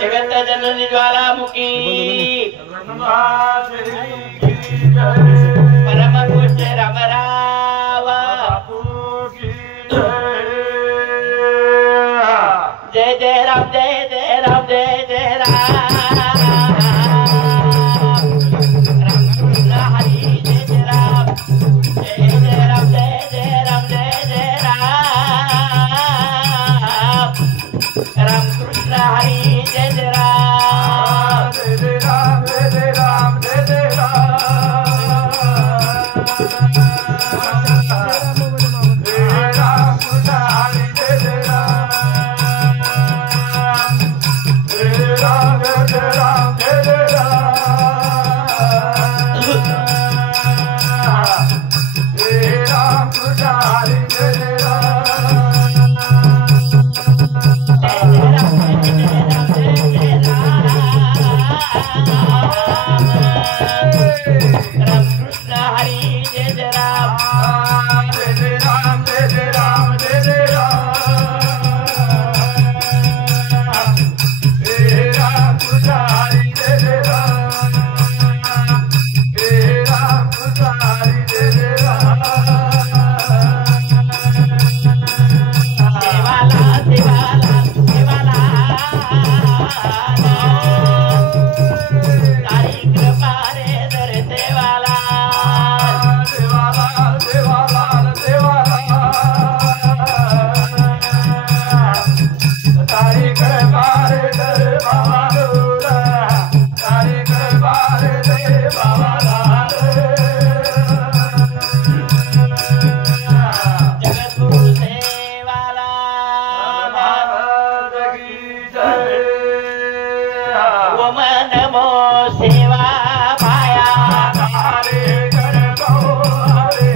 जगत जननी ज्वालामुखी परम पूज्य रामराव जय जय राम जय जय राम जय जय राम रामकृष्ण हरी जय जय राम जय जय राम जय जय राम जय जय राम रामकृष्ण हरी जय जय राम जय जय राम जय जय राम जय जय रामकृष्ण हरी जय जय राम जय जय राम जय जय राम जय जय रामकृष्ण हरी जय जय राम रामकृष्ण हरी जय जय राम देवाला देवाला देवाला तारी कृपा रे दर देवाला देवाला देवाला देवाला तारी कृपा रे दर बाबा तारी कृपा रे दर बाबा जगतगुरु सेवाला ओम नमो सेवा भाया हरे कर हरे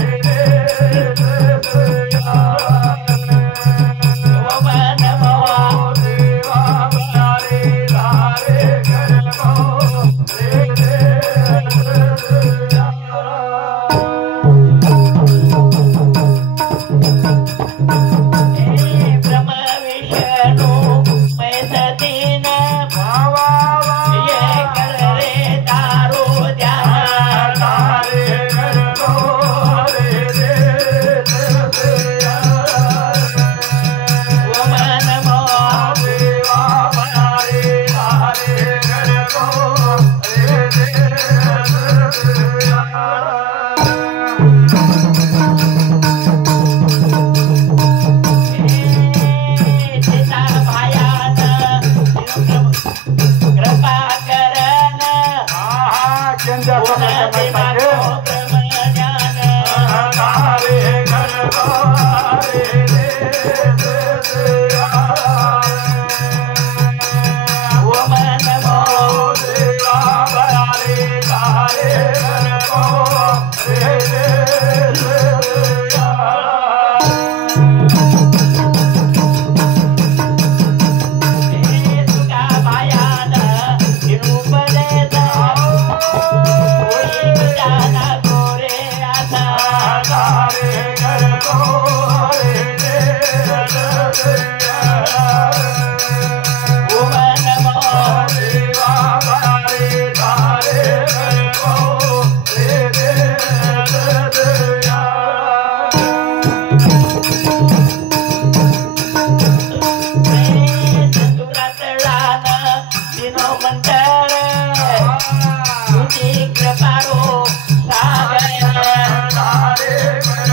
ओम नमो सेवा हरे हरे कर ब्रह्म विष्णु महेश ये कर रे तारो ध्यान तारे कर ओम नमो देवा हरे हरे कर सीता भायान कृपा करन ब्रह्म ज्ञान तारे कर ओम नमो देवा हरे हरे सुखा भायान निरूपदेश कोई जाना गोरे आसा तारे कर ओम नमो देवा हरे हरे चतुरातळान दिनो मंतर तुझी कृपारो सागर तारे कर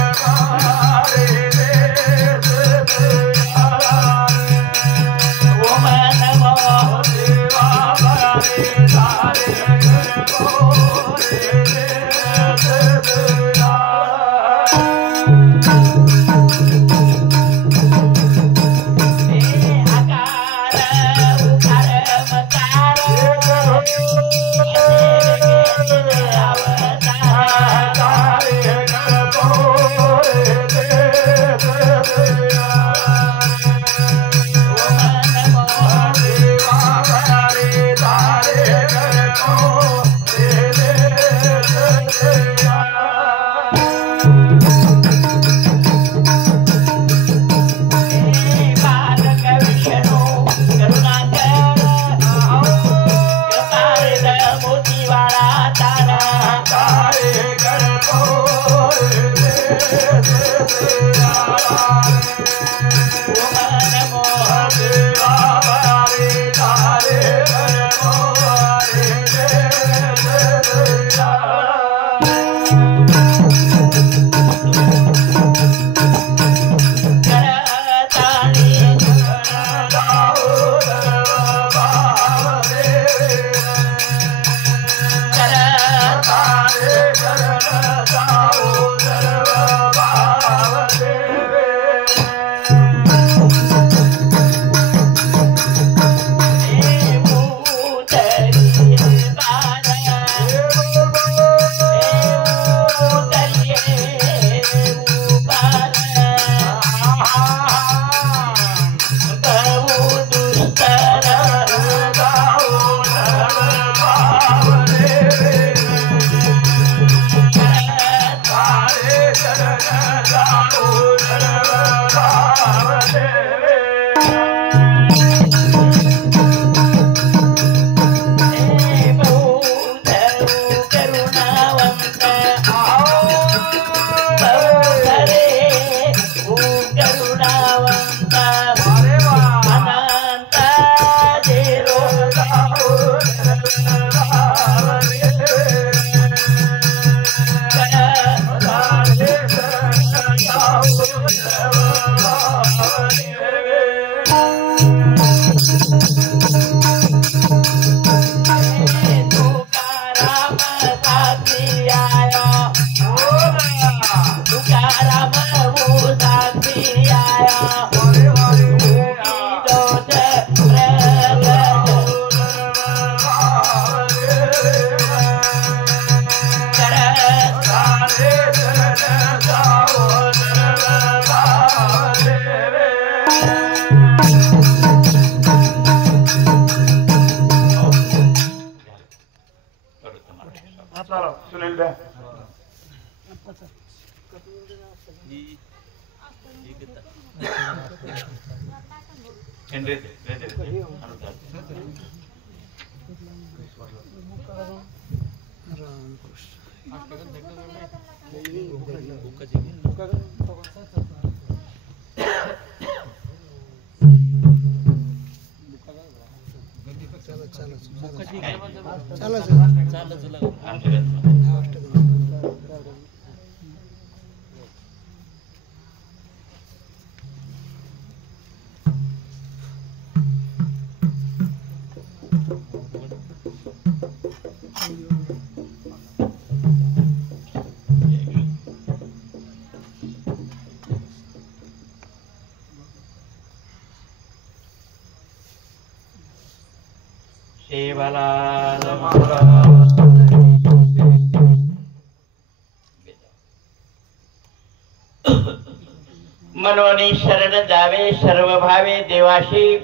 मनोनी शरण जावे सर्व भावे देवाशी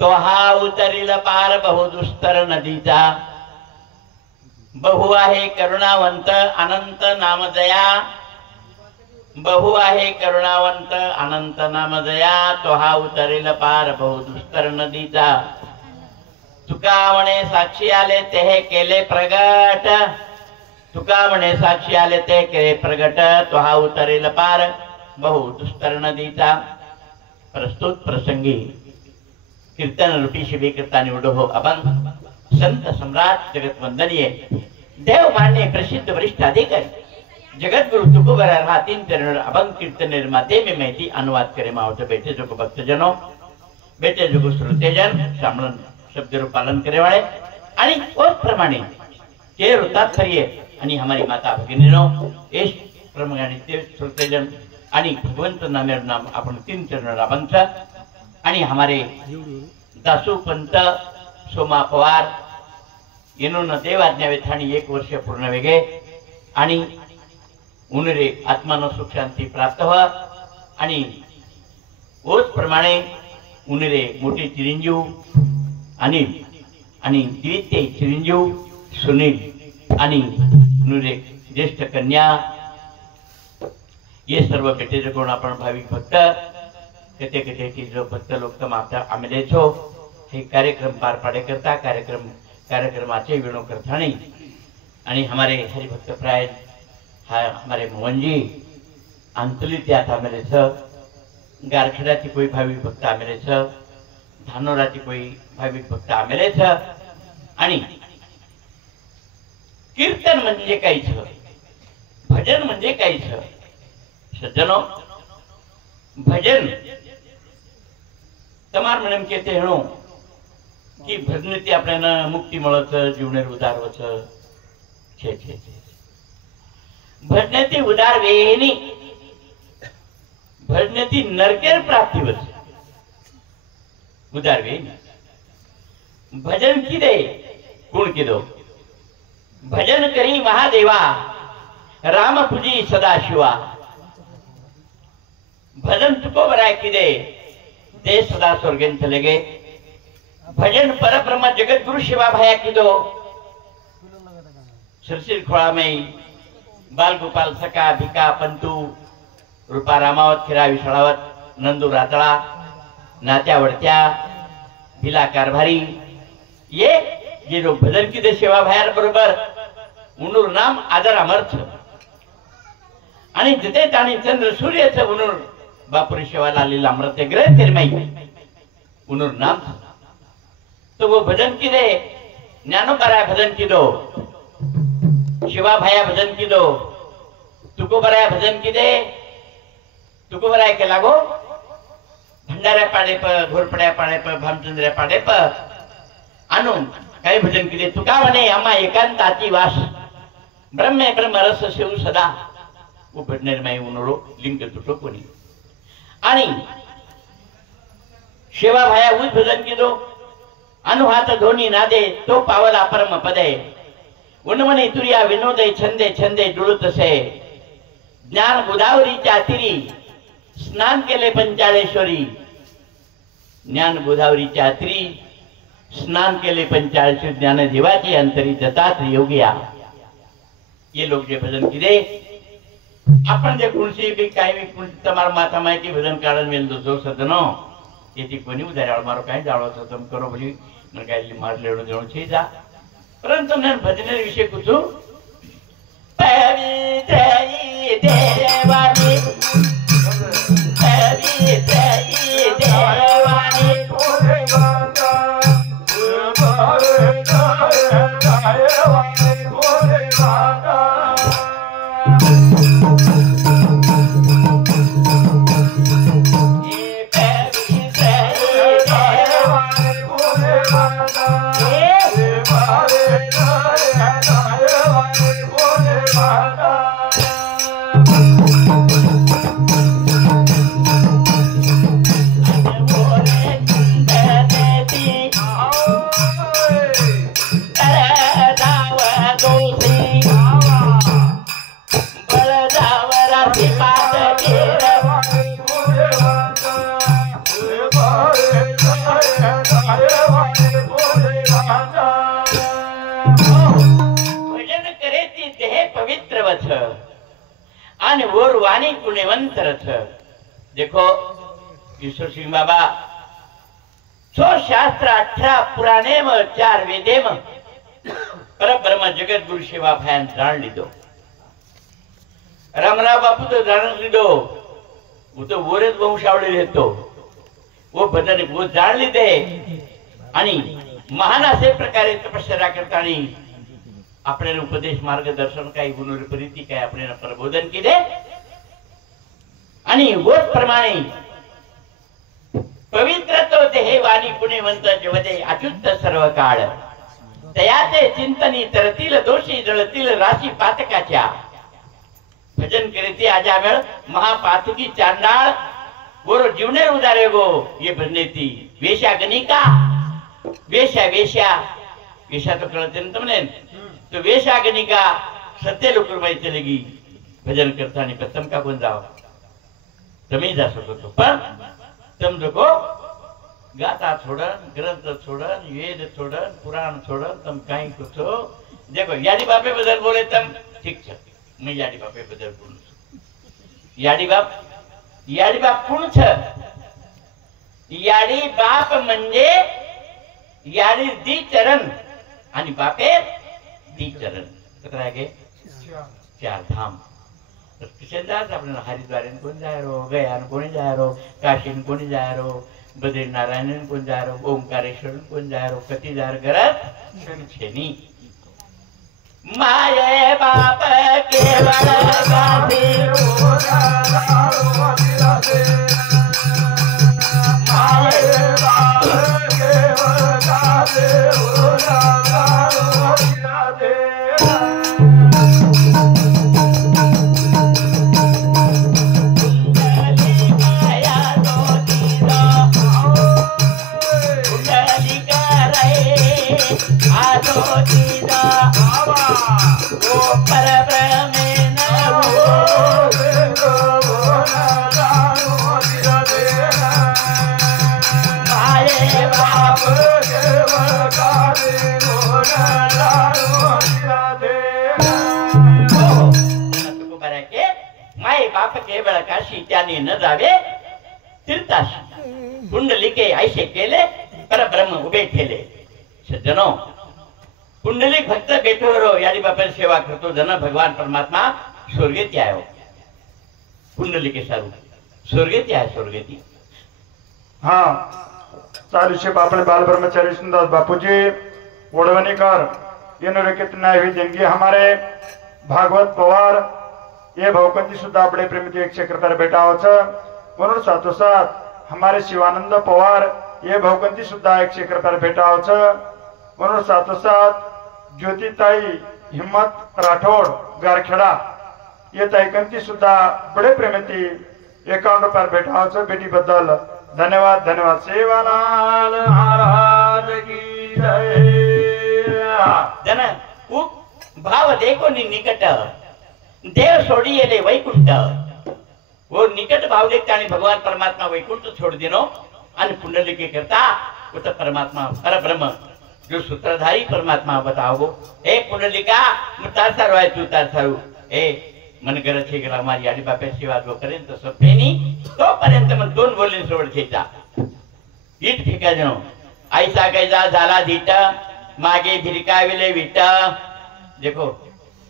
तो हा उतरील पार बहुदुस्तर नदीचा बहु आहे करुणावंत अनंत नामदया बहु आहे करुणावंत अनंत नामदया तो हा उतरील पार बहुदुस्तर नदीचा तुका म्हणे साक्षी आले ते हे केले प्रगट तुका म्हणे साक्षी आले ते केले प्रगट तो हा उतरील पार बहुदुस्तर नदीचा प्रस्तुत प्रसंगी कीर्तन रूपी शिबी कीर्तन हो अभंग संत सम्राट जगत वंदनीय देव मान्य प्रसिद्ध वरिष्ठ अधिकारी जगत गुरु तुकोबर हातीन चरण अभंग कीर्तन निर्माते में महती अनुवाद करे मावत बेटे जो भक्तजनों बेटे जो श्रोतेजन सामरण शब्द पालन करे वाले आणि उस प्रमाणे के रुतात करिए आणि हमारी माता भगिनीनो इस प्रमाणे ते श्रोतेजन आणि भगवंत नामेर नाम आपण तीन चरण अभंग आणि हमारे दासू पंत सोमा पवार येणून देवाज्ञा वेथाणी 1 वर्ष पूर्ण वेगे आणि उनरे आत्मानो सुख शांती प्राप्त व्हा आणि ओच प्रमाणे उनरे मोठे चिरंजीव अनिल आणि द्वितीय चिरंजीव सुनील आणि उनरे ज्येष्ठ कन्या ये सर्व बेटे कोण आपण भाविक भक्त कथे कथे की जो भक्त लोक तम आता आम्ही छो हे कार्यक्रम पार पाडे करता कार्यक्रमाचे विणो करताणी आणि हमारे हरिभक्त प्राय हाँ हमारे मोहनजी अंतली त्या था मेरे छ गारखेड़ा थी कोई भावी भक्त मेरे छ धानोरा थी कोई भावी भक्त मेरे छ आणि कीर्तन म्हणजे काय छ भजन म्हणजे काय छ सज्जनो भजन तमार म्हणम कहते हेणो कि भजन थी आपने मुक्ति मळे छ जीवने उदार वछ छे छे भजन थी उदार वेनी भजन थी नरकेर प्राप्ति वछ उदार वेनी भजन किदे कोण किदो भजन करी महादेवा राम पूजी सदाशिवा भजन तुको बराय किदे देश सदा स्वर्गेन चले गए भजन परब्रह्म जगत गुरु शिवा भाया किदो सिरसिर खोड़ा में बाल गोपाल सका भिका पंतु रूपा रामावत खिरा विशाळावत नंदू रातळा नात्या वडत्या भिला कारभारी ये लोग भजन किदे सेवा भायार बरोबर उनूर नाम आदर अमर्थ आणि जिथे ताणी चंद्र सूर्याचं उनूर बापुरी सेवाला आलेला अमृत ग्रह तिरमाई उनूर नाम तो वो भजन किदे ज्ञानोबाराय भजन किदो शिवा भाया भजन किदो तुको बराय भजन किदे तुको बराय के लागो भंडारा पाडे प घोरपड्या पाडे प भामचंद्र्या पाडे प आणून काही भजन किदे तुका म्हणे आम्हा एकांताची वास ब्रह्मे ब्रह्म रस शिव सदा वो भजनेर माई उनरो लिंग तुटो कोणी आणि शिवा भाया उज भजन किदो अनुहात धोनी नादे तो पावला परम पदे उन्मनी तुरिया विनोदे छंदे छंदे डुळतसे ज्ञान गोदावरीच्या तीरी स्नान केले पंचाळेश्वरी ज्ञान गोदावरीच्या तीरी स्नान केले पंचाळेश्वरी ज्ञान देवाची अंतरी जातात योगिया ये लोग जे भजन किदे आपण जे कुणसी बी काही बी कुणसी तमार माथा माहिती भजन काढन मेल जो सदनो येती कोणी उदाहरण मारो काही जाळो सतम करो बोली मन काही मार लेणो देणो छे जा परंतु मैं भजन विषय कुछू पवित्रई देवानी पवित्रई देवानी वाणी पुण्यवंत रथ देखो ईश्वर सिंह बाबा 100 शास्त्र 18 पुराणे म 4 वेदे म परब्रह्म जगत गुरु सेवा भान जान लीधो रामराव बापू तो जान लीधो वो तो वोरेच वंशावळी लेतो वो भजन वो जान लीधे आणि महान असे प्रकारे तपश्चर्या करतानी आपल्याला उपदेश मार्गदर्शन काही गुणोरीपरीती काय आपल्याला प्रबोधन केले आणि वोच प्रमाणे पवित्र तो देह वाणी पुण्यवंत जवदे अच्युत सर्व काळ तयाते चिंतनी तरतील दोषी जळतील राशी पातकाच्या भजन करीती आजामेळ महापातकी चांडाळ गोरो जीवने उदारे गो ये भजनेती वेश्या गणिका वेश्या वेश्या वेश्या तो कळते ना तुमने तो वेश्या गणिका सत्य लोक रुपये चलेगी भजन करताना प्रथम का कोण जाव तुम्ही जा सकतो पण तुम देखो गाता छोड़न ग्रंथ छोड़न वेद छोड़न पुराण छोड़न तुम कहीं कुछ देखो यादी बापे बदल बोले तुम ठीक है मैं यादी बापे बदल बोलू यादी बाप कोण छ यादी बाप म्हणजे यादी दी चरण आणि बापे दी चरण कतरा गे 4 धाम આપણે હરિદ્વાર કોણ જાય રહો, ગયા કોણ જાય રહો, કાશી કોણ જાય રહો, બદ્રીનારાયણ કોણ જાય રહો, ઓમકારેશ્વર કોણ જાય રહો, કતિ જાય ગરજ છે ની માયે બાપ કેવળ ગાધી માયે બાપ કેવળ ગાધે त्याने न जावे तीर्थाशी कुंडलिके ऐसे केले परब्रह्म उभे केले सज्जनो कुंडलिक भक्त बेठो यानी बापर सेवा करतो जन भगवान परमात्मा स्वर्गेती आयो कुंडलिके सारू स्वर्गेती आयो स्वर्गेती हाँ चालू से अपने बाल ब्रह्मचारी सुंदर बापूजी वडवणीकर ये कितना हुई जिंदगी हमारे भागवत पवार ये भावकंती सुद्धा अपने प्रेमित एक सेक्रेटरी बैठा हो म्हणून साथोसाथ हमारे शिवानंद पवार ये भावकंती सुद्धा एक सेक्रेटरी बैठा हो म्हणून साथोसाथ ज्योतिताई हिम्मत राठौड़ गारखेड़ा ये ताईकंती सुद्धा बड़े प्रेमिती एकाउंट पर बैठा हो बेटी बदल धन्यवाद धन्यवाद सेवालाल महाराज की जय जन भाव देखो नि निकट देव सोडी येले वैकुंठ वो निकट भाव देखता आणि भगवान परमात्मा वैकुंठ छोड़ दिनो आणि कुंडलिके करता वो तो परमात्मा परब्रह्म जो सूत्रधारी परमात्मा बताओ ए कुंडलिका मुतार सारू आहे तू तार सारू ए मन गरज छे गेला मारी आडी बापे सेवा जो करेन तो सपेनी तो पर्यंत मन दोन बोलीन सोड छेचा ईट फेका जणो आईसा कैजा झाला धीट मागे भिरकाविले विट देखो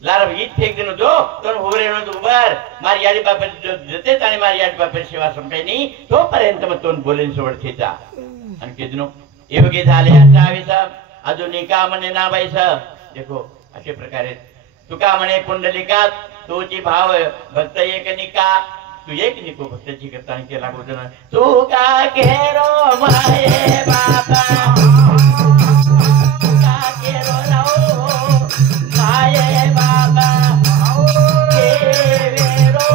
लार ईट फेक देनो जो तो उभरेनो तो उभर मारी आडी बापे जते ताणी मारी आडी बापे सेवा संपेनी तो पर्यंत मन दोन बोलीन सोड छेचा आणि केजनो योगी झाले असावे सब अजून एका म्हणे ना बाईस देखो अशा प्रकारे तुका म्हणे कुंडलिका तोची भाव भक्त एक निका तू एक निको भक्ताची करता केला गोजन तू का घेरो माये बाबा का घेरो राव माये बाबा केवेरो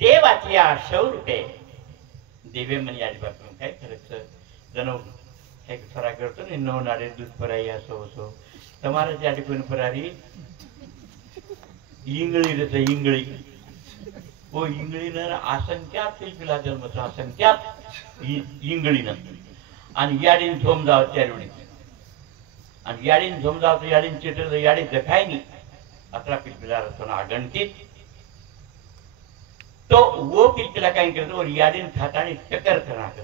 देवाची 800 रुपये देवे म्हणे आजी बापू काय खरंच जणू एक फरा करतो ने नो नाडे दूध फराई असो असो તમારે ત્યાંથી કોઈ ફરારી ઈંગળી રહેશે ઈંગળી ओ इंगळीनं असंख्यात पिलपिला जन्मचा असंख्यात इंगळीनं आणि याडीन झोमजाव त्यावेळी आणि याडीन झोमजाव तो याडीन चिटर याडी देखाय नाही 18 पिलपिला रतो ना अगणित तो वो पिलपिला काय करतो और याडीन खातानी टक्कर करणार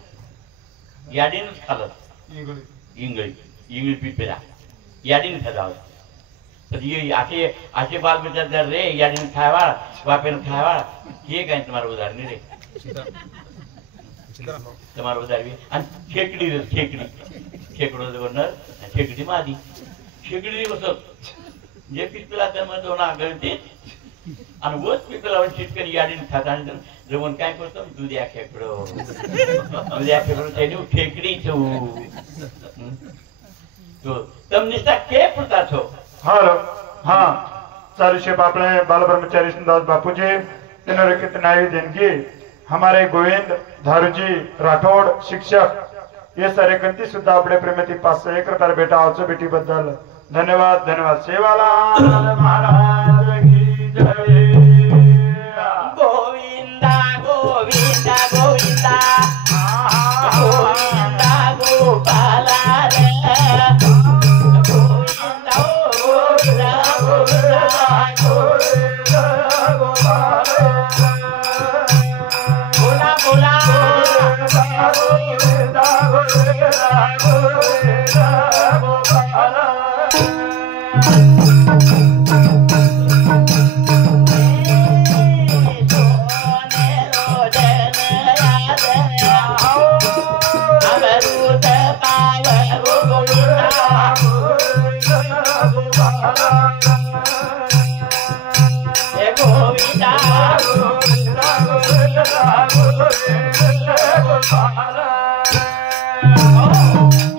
याडीन खालत इंगळी इंगळी पिलपिला याडीन खादाव तर ये आशे बाल बच्चा दर रे याडीन खावा वापेन खावा ये काय तुम्हारा उदाहरण रे तुम्हारा उदाहरण आणि खेकडी रे खेकडी खेकडो गवर्नर खेकडी मादी खेकडी बसत जे पिपला जन्म दोन गळती आणि वच पिपला चिटकन याडीन खाता आणि जमून काय करतो दुधिया खेकडो त्याने खेकडी छो तो તમને કે પૂછતા છો हेलो हाँ चालू शेप अपने बाल ब्रह्मचारी सुंदर बापू जी इन्होंने कितना ही देंगे हमारे गोविंद धारू जी राठौड़ शिक्षक ये सारे कंती सुद्धा अपने प्रेमती पास से एक रुपया बेटा आओ बेटी बदल धन्यवाद धन्यवाद सेवालाल महाराज की जय गोविंदा गोविंदा गोविंदा गोविंदा गोपाला रे गोविंदा गोविंदा गोविंदा बोला बोला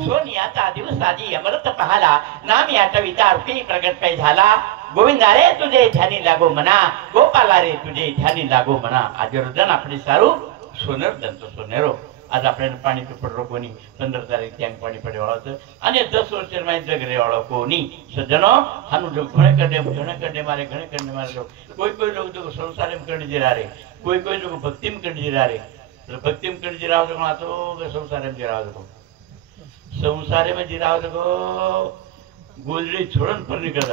सोनियाचा दिवस आधी अमृत पाहाला नाम याचा विचार ती प्रगट काय झाला गोविंदा रे तुझे ध्यानी लागो म्हणा गोपाला रे तुझे ध्यानी लागो म्हणा आजरुदन आपली सारू सोनरदन तो सोनेरो आज आपल्याला पाणी पडलो कोणी 15 तारीख ત્યાં પાણી પડ્યો અને 10 વર્ષમાં જગરે વાળો કોની સજ્જનો હાનું જો ઘણે કડે મારે કોઈ લોકો તો સંસારમ કરી જરા રે કોઈ લોકો ભક્તિમ કરી જરા રે ભક્તિમ કરી જરા તો આ તો સંસારમ જરા તો संसारे में जिराव देखो गोलड़ी छोड़न पर निकल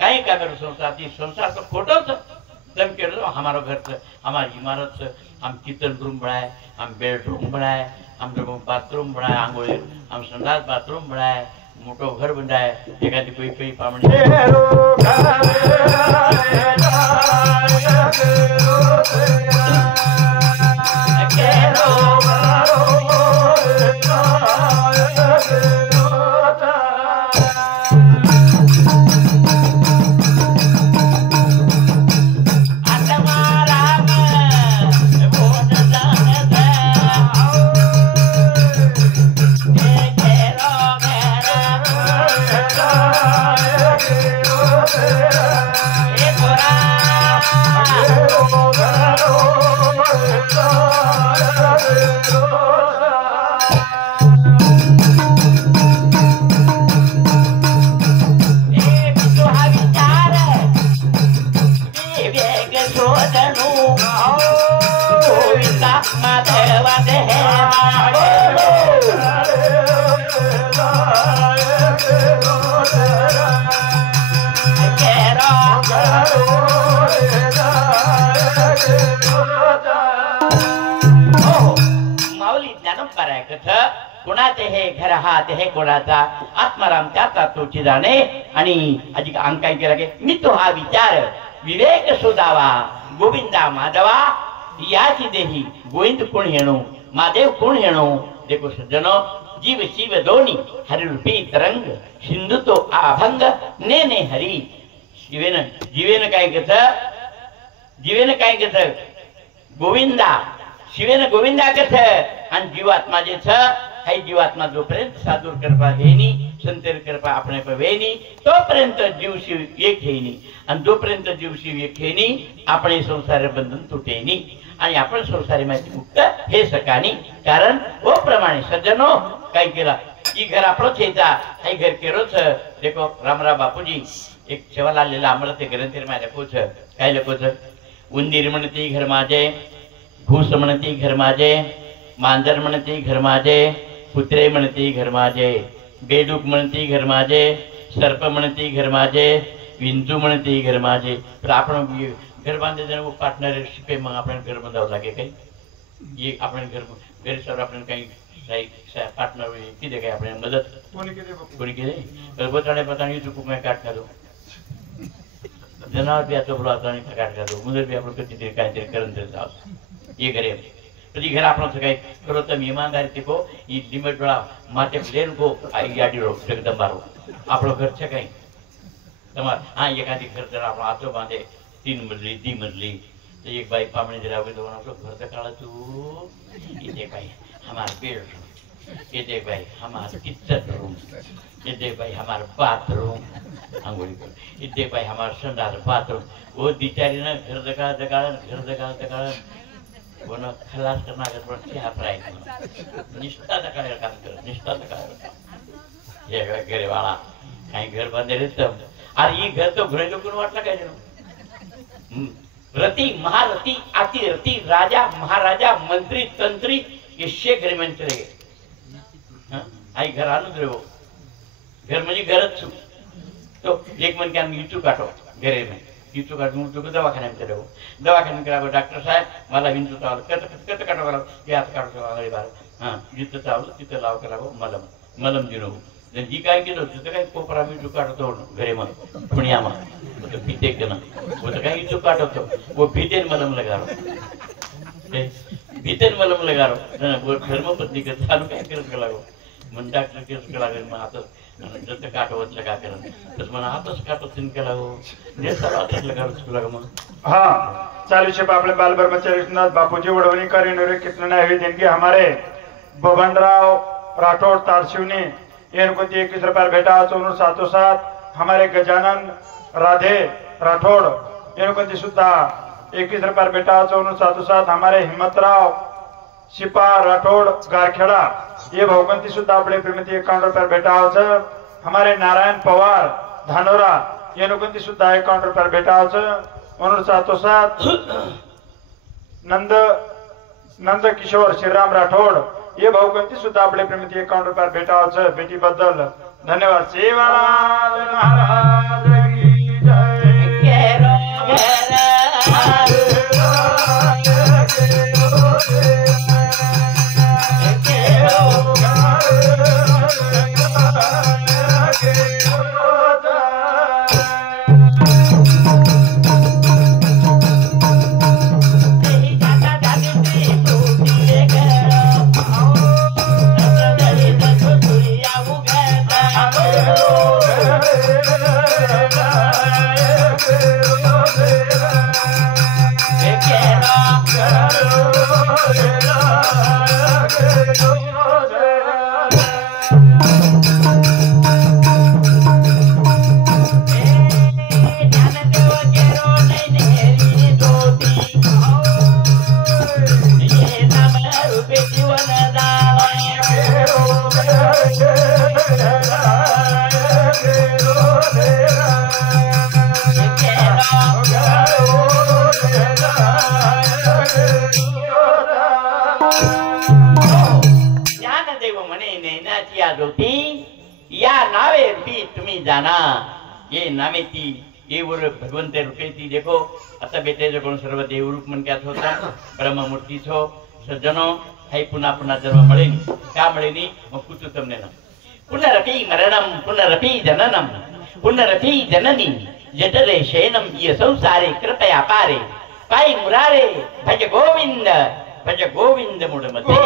कहीं क्या करो संसार तो खोटो था तम कह रहे हमारा घर से हमारी इमारत से हम किचन रूम बनाए हम बेडरूम बनाए हम लोगों बाथरूम बनाए आंगोली हम संडास बाथरूम बनाए मोटो घर बनाए एक आदि कोई पामड़ी कोणाचे हे घर हात हे कोणाचा आत्माराम त्याचा तोची जाणे आणि अधिक अंक काय केला की मी तो हा विचार विवेक शोधावा गोविंदा माधवा याची देही गोविंद कोण हेणो मादेव कोण हेणो देखो सज्जनो जीव शिव दोनी हरिरूपी तरंग सिंधु तो आभंग ने ने हरी जीवेन काय कथ गोविंदा शिवेन गोविंदा कथ आणि जीवात्मा जे छ हाय जीवात्मा जोपर्यंत साधूर कृपा हेनी संतेर कृपा आपण वेनी तोपर्यंत जीव शिव एक हेनी आणि जोपर्यंत जीव शिव एक हेनी आपण संसार बंधन तुटेनी आणि आपण संसारी माहिती मुक्त हे सकानी कारण ओ प्रमाणे सज्जनो काय केला की घर आपलंच हेचा हाय घर केरोच देखो रामराव बापूजी एक सेवाला आलेला अमृत ग्रंथीर माझ्या कोच काय लोकोच उंदीर म्हणती घर माझे घूस म्हणती घर माझे मांजर म्हणती घर माझे कुत्रे म्हणती घर माझे बेडूक म्हणती घर माझे सर्प म्हणती घर माझे विंचू म्हणती घर माझे तर आपण घर बांधले जण पार्टनर शिपे मग आपण घर बांधावं लागे काही ये आपण घर सर आपण काही पार्टनर किती काय आपण मदत कोणी केले बोताडे पताणी चुकू मैं काट खादो जनावर बी आता बोला आता काट खादो मुदर बी आपण किती काहीतरी करून देत आहोत ये करे प्रति घर आपण सकाळी करो तर ईमानदारी ते को ई लिमिट वाला माते प्लेन को आई गाडी रो जगदंबारो આપણો ઘર છે કઈ તમાર હા એકાદી ઘર જરા આપણો આચો બાંધે 3 મજલી 2 મજલી તો એક ભાઈ પામણી જરા આવે તો આપણો ઘર તો કાળા તું એ દે ભાઈ हमारा बेड ये दे भाई हमारा किचन रूम ये दे भाई हमारा बाथरूम अंगोली कर ये दे भाई हमारा संडास बाथरूम वो बिचारी ना घर जगा वो ना खलास करना कर पर क्या प्राइस निष्ठा का काम कर निष्ठा का ये घरे वाला कहीं घर बांधे रहते अरे ये घर तो घरे लोगों वाटला काय जण रति महारथी अति रति राजा महाराजा मंत्री तंत्री ये 100 घरे में चले गए आई घर आणून रे घर म्हणजे घरच तो एक मन क्या इचू काटो घरे में इचू काट मग तुझं दवाखान्यात जाऊ दवाखान्यात गेला डॉक्टर साहेब मला विंचू चावलं कत काटो गेला की आता काढतो आगळी बार हां जिथं चावलं तिथं लाव करा मलम मलम दिनो जी काय केलं तिथं काय कोपरा विंचू काढतो घरे मग पुण्यामा तो भीते केलं होतं काय इचू काटतो वो भीतेन मलम लगारो भीतेन मलम लगारो धर्मपत्नी का चालू काय करत गेला मग डॉक्टर केस केला मग आता जसं काटवतलं का करत तर म्हणा आताच काटत केला हो जे सर्व आताच लगारो मग हाँ चालीस अपने बाल ब्रह्मचारी बापूजी वडवणीकर इन्होंने कितने हुई देंगे हमारे बबनराव राठौड़ तारशिवनी इनको 21 रुपये भेटा साथों साथ हमारे गजानन राधे राठौड़ इनको सुद्धा 21 रुपये भेटा साथों साथ हमारे हिम्मतराव शिपा राठौड़ गारखेड़ा ये भौगंती सुद्धा अपने प्रेमती 51 रुपये भेटा हमारे नारायण पवार धानोरा इनको सुद्धा 51 रुपये भेटा उन्होंने साथों साथ नंद किशोर श्रीराम राठौड़ ये भाऊगंती सुद्धा आपले प्रेमित 51 रुपये भेटा बेटी बद्दल धन्यवाद सेवालाल महाराज की जय ये नामे ती देवर भगवंत रूपे ती देखो आता बेटे जगोन सर्व देव रूप मन क्या होता ब्रह्म मूर्ति छो सज्जनो है पुनः पुनः जन्म मळे क्या मळे नी मग कुतु तमने न पुनरपि मरणम पुनरपि जननम पुनरपि जननी जठरे शयनम ये संसारे कृपया पारे पाई मुरारे भज गोविंद मुडमते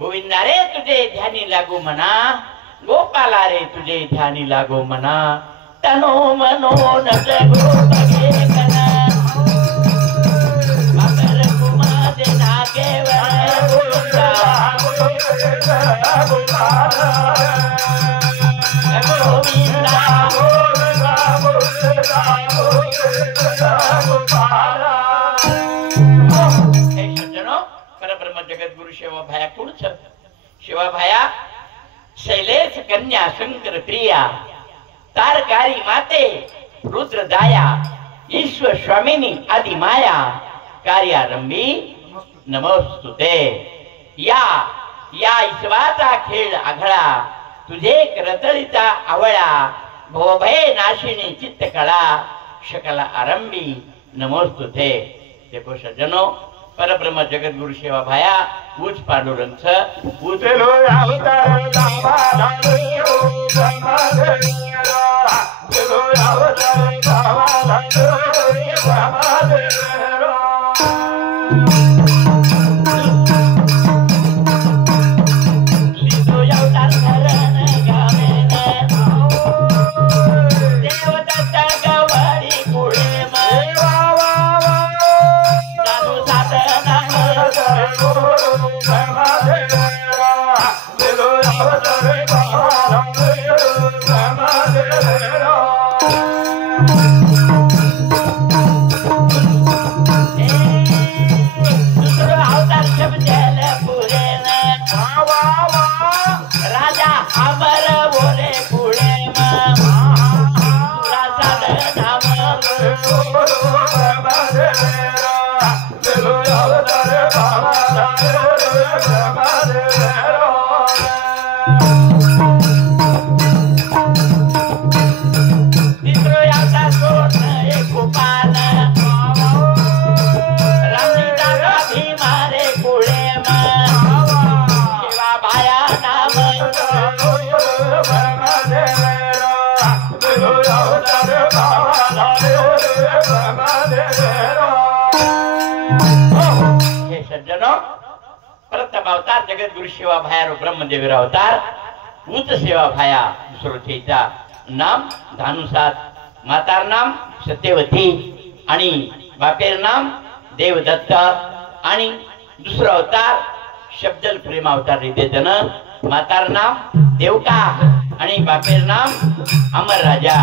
गोविंदा रे तुझे ध्यानी लागो मना गोपाला रे तुझे ध्यानी लागो मना तनो मनो नट गोपगे कना अमर कुमा देना केवल गोविंदा जगद्गुरु शिवा भाया कुणच शिवा भाया शैलेश कन्या शंकर प्रिया तारकारी माते रुद्र दाया ईश्वर स्वामिनी आदि माया कार्यारंभी नमोस्तुते या ईश्वाचा खेळ आघळा तुझे रतळीचा आवळा भवभय नाशिनी चित्त कळा शकला आरंभी नमोस्तुते देखो सज्जनो परब्रह्म जगद्गुरु सेवा भाया उच पांडुरंग उच दुसरं अवतार शब्दाल पुरेन राजा अमर बोले पुढे प्रथम अवतार जगद्गुरु सेवा भाया ब्रह्मदेवीर अवतार ऊत सेवा भाया दुसरोथेचा नाम धानुसात मातार नाम सत्यवती आणि बापेर नाम देवदत्त आणि दुसरा अवतार शब्दल प्रेम अवतार रितेतन मातार नाम देवका आणि बापेर नाम अमर राजा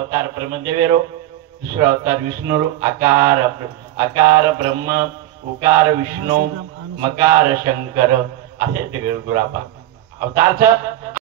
अवतार ब्रह्मदेवेरो दुसरा अवतार विष्णू आकार ब्रह्म उकार विष्णू मकार शंकर असे ते गुरुपा अवतारच